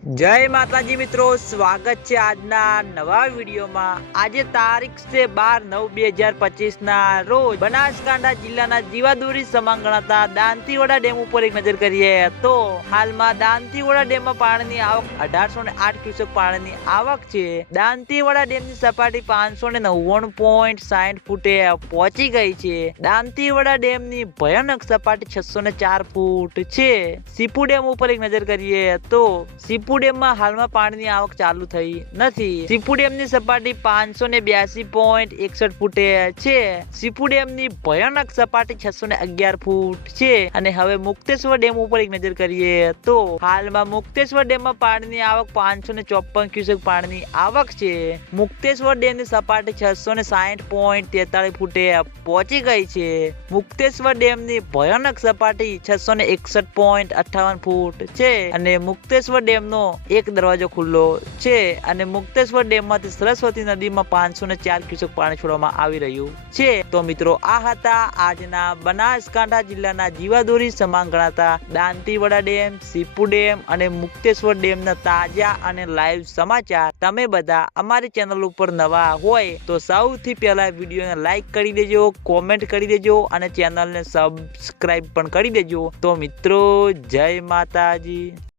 જય માતાજી મિત્રો, સ્વાગત છે આજના નવા વિડીયોમાં। આજે તારીખ છે 12/9/2025 ના રોજ બનાસકાંઠા જિલ્લાના જીવાદોરી સમાન ગણાતા દાંતીવાડા ડેમ ઉપર એક નજર કરીએ તો હાલમાં દાંતીવાડા ડેમમાં પાણીની આવક 1808 ક્યુસેક પાણીની આવક છે। દાંતીવાડા ડેમની સપાટી 599.60 ફૂટે પહોંચી ગઈ છે। દાંતીવાડા ડેમની ભયાનક સપાટી 604 ફૂટ છે। સીપુ ડેમ ઉપર એક નજર કરીએ તો સીપુ ડેમમાં હાલમાં પાણીની આવક ચાલુ થઈ નથી। સીપુ ડેમની સપાટી 582.61 ફૂટે છે। સીપુ ડેમની ભયાનક સપાટી 611 ફૂટ છે। અને હવે મુક્તેશ્વર ડેમ ઉપર એક નજર કરીએ તો હાલમાં મુક્તેશ્વર ડેમમાં પાણીની આવક 554 ક્યુસેક પાણીની આવક છે। મુક્તેશ્વર ડેમની સપાટી 660.43 ફૂટે પહોંચી ગઈ છે। મુક્તેશ્વર ડેમની ભયાનક સપાટી 661.58 ફૂટ છે। અને મુક્તેશ્વર ડેમનો એક દરવાજો ખુલ્લો છે। અને મુક્તેશ્વર ડેમમાંથી સરસ્વતી નદીમાં 504 ક્યુસેક પાણી છોડવામાં આવી રહ્યું છે। તો મિત્રો, આ હતા આજના બનાસકાંઠા જિલ્લાના જીવાદોરી સમાન ગણાતા દાંતીવાડા ડેમ, સીપુ ડેમ અને મુક્તેશ્વર ડેમના તાજા અને લાઈવ સમાચાર। તમે બધા અમારી ચેનલ ઉપર નવા હોય તો સૌથી પહેલા વિડીયોને લાઈક કરી દેજો, કોમેન્ટ કરી દેજો અને ચેનલને સબસ્ક્રાઇબ પણ કરી દેજો। તો મિત્રો, જય માતાજી।